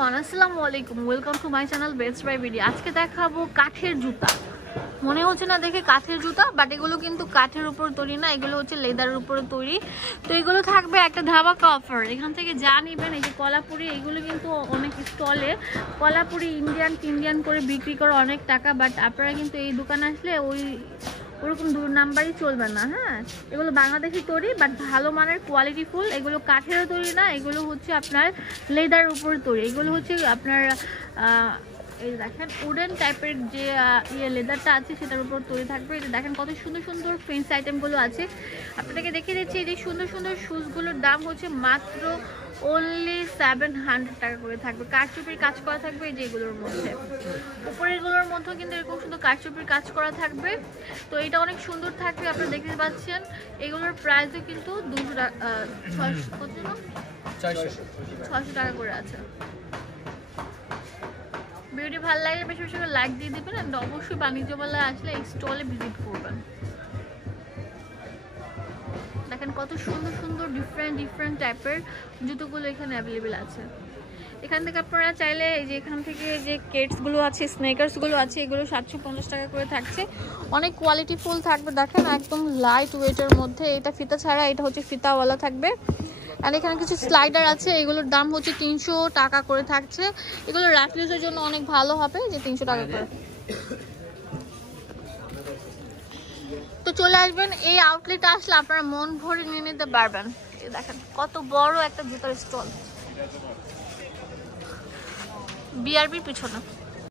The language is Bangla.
এভরিওয়ান, আসসালামু আলাইকুম। Welcome to my channel best by video. আজকে দেখাবো কাঠের জুতা। মনে হচ্ছে না দেখে কাঠের জুতা, বাট এগুলো কিন্তু কাঠের উপর তৈরি না, এগুলো হচ্ছে লেদারের উপরে তৈরি। তো এগুলো থাকবে একটা ধামাকা অফার। এখান থেকে যা নিবেন, এই যে কলাপুরি, এগুলো কিন্তু অনেক স্টলে কলাপুরি ইন্ডিয়ান করে বিক্রি করে অনেক টাকা, বাট আপনারা কিন্তু এই দোকানে আসলে ওরকম 2 নাম্বারই চলবে না। হ্যাঁ, এগুলো বাংলাদেশি তৈরি, বাট ভালো মানের কোয়ালিটি ফুল। এগুলো কাঠেরও তৈরি না, এগুলো হচ্ছে আপনার লেদারের উপর তৈরি। এগুলো হচ্ছে আপনার এই দেখেন উডেন টাইপের যে লেদারটা আছে সেটার উপর তৈরি থাকবে। এই দেখেন কত সুন্দর সুন্দর ফেন্স আইটেমগুলো আছে। আপনাদেরকে দেখিয়ে দিচ্ছি, এই যে সুন্দর সুন্দর শুজগুলোর দাম হচ্ছে মাত্র only 700 টাকা করে থাকবে। কারচুপির কাজ করা থাকবে এই যে এগুলোর মধ্যে, উপরেরগুলোর মধ্যেও কিন্তু এরকম সুন্দর কারচুপির কাজ করা থাকবে। তো এটা অনেক সুন্দর থাকবে, আপনারা দেখতে পাচ্ছেন। এগুলোর প্রাইসও কিন্তু 200 টাকা, 600 টাকা করে আছে। ভিডিওটি ভালো লাগে বেশি বেশি করে লাইক দিয়ে দিবেন, আর অবশ্যই বাণিজ্য মেলায় আসলে এই স্টলে ভিজিট করবেন। দেখেন কত সুন্দর সুন্দর ডিফারেন্ট টাইপের জুতোগুলো এখানে অ্যাভেলেবেল আছে। এখান থেকে আপনারা চাইলে এই যে এখান থেকে যে কেটসগুলো আছে, স্নেকার্সগুলো আছে, এগুলো 750 টাকা করে থাকছে। অনেক কোয়ালিটি ফুল থাকবে, দেখেন একদম লাইট ওয়েটের মধ্যে। এটা ফিতা ছাড়া, এটা হচ্ছে ফিতাওয়ালা থাকবে। আর এখানে কিছু স্লাইডার আছে, এগুলোর দাম হচ্ছে 300 টাকা করে থাকছে। এগুলো রাফ ইউজের জন্য অনেক ভালো হবে, যে 300 টাকা করে। তো চলে আসবেন এই আউটলেটে, আসলে আপনারা মন ভরে নিয়ে নিতে পারবেন। দেখেন কত বড় একটা জুতার স্টল, বিআরবির পিছনে।